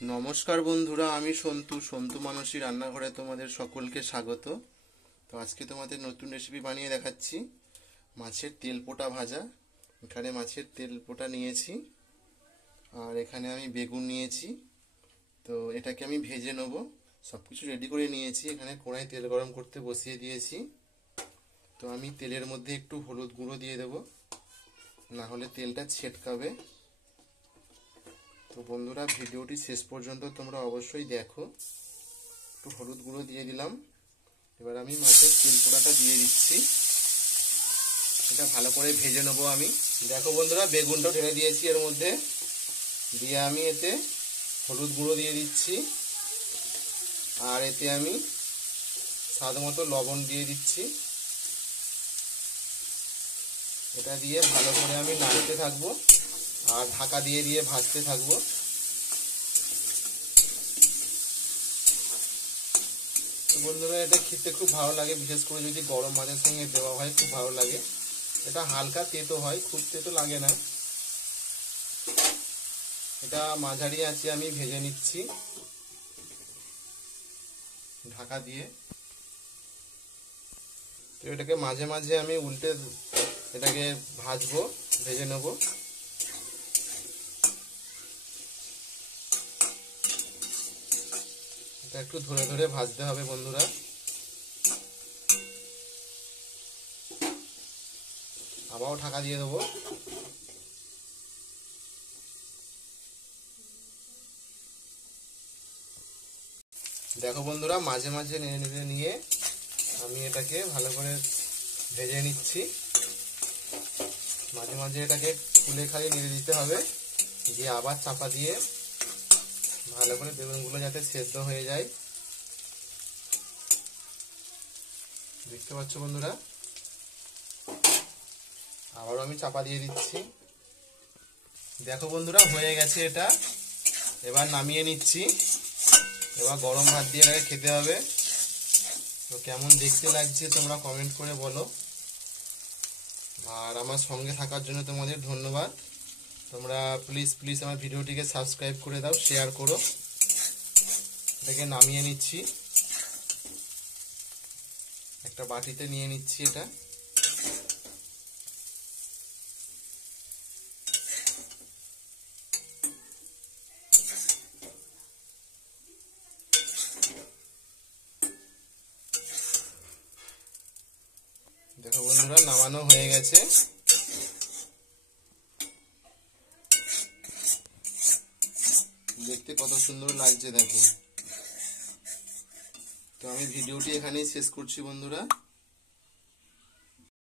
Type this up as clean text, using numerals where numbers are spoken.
নমস্কার বন্ধুরা, আমি সন্তু মানসী রান্নাঘরে তোমাদের সকলকে স্বাগত। তো আজকে তোমাদের নতুন রেসিপি বানিয়ে দেখাচ্ছি, মাছের তেলপোটা ভাজা। এখানে মাছের তেলপোটা নিয়েছি, আর এখানে আমি বেগুন নিয়েছি। তো এটাকে আমি ভেজে নেব। সব কিছু রেডি করে নিয়েছি, এখানে কড়াই তেল গরম করতে বসিয়ে দিয়েছি। তো আমি তেলের মধ্যে একটু হলুদ গুঁড়ো দিয়ে দেবো, না হলে তেলটা ছেটকাবে। তো বন্ধুরা, ভিডিওটি শেষ পর্যন্ত তোমরা অবশ্যই দেখো। একটু হলুদ গুঁড়ো দিয়ে দিলাম। এবার আমি মাছের তেলপোড়াটা দিয়ে দিচ্ছি, এটা ভালো করে ভেজে নেবো আমি। দেখো বন্ধুরা, বেগুনটাও ঢেলে দিয়েছি এর মধ্যে, দিয়ে আমি এতে হলুদ গুঁড়ো দিয়ে দিচ্ছি, আর এতে আমি স্বাদ মতো লবণ দিয়ে দিচ্ছি। এটা দিয়ে ভালো করে আমি নাড়তে থাকবো আর ঢাকা দিয়ে দিয়ে ভাজতে থাকবো। তো বন্ধুরা, এটা খেতে খুব ভালো লাগে, বিশেষ করে যদি গরম মাছের সঙ্গে দেওয়া হয় খুব ভালো লাগে। এটা হালকা তেতো হয়, খুব তেতো লাগে না। এটা মাঝারি আঁচে আমি ভেজে নিচ্ছি ঢাকা দিয়ে। তো এটাকে মাঝে মাঝে আমি উল্টে এটাকে ভাজবো, ভেজে নেব। এটা একটু ধরে ধরে ভাজতে হবে বন্ধুরা। আবারও ঢাকা দিয়ে দেবো। দেখো বন্ধুরা, মাঝে মাঝে নেড়ে নেড়ে নিয়ে আমি এটাকে ভালো করে ভেজে নিচ্ছি। মাঝে মাঝে এটাকে খুলে খালি নেড়ে দিতে হবে, দিয়ে আবার চাপা দিয়ে ভালো করে বেগুনগুলো যাতে সেদ্ধ হয়ে যায়। দেখতে পাচ্ছ বন্ধুরা, আবারও আমি চাপা দিয়ে দিচ্ছি। দেখো বন্ধুরা, হয়ে গেছে এটা। এবার নামিয়ে নিচ্ছি। এবার গরম ভাত দিয়ে এটাকে খেতে হবে। তো কেমন দেখতে লাগছে তোমরা কমেন্ট করে বলো। আর আমার সঙ্গে থাকার জন্য তোমাদের ধন্যবাদ। তোমরা প্লিজ প্লিজ আমার ভিডিওটিকে সাবস্ক্রাইব করে দাও, শেয়ার করো। এটাকে নামিয়ে নিচ্ছি, একটা বাটিতে নিয়ে নিচ্ছি এটা। দেখো বন্ধুরা, নামানো হয়ে গেছে। দেখতে কত সুন্দর লাগছে দেখো। তো আমি ভিডিওটি এখানেই শেষ করছি বন্ধুরা।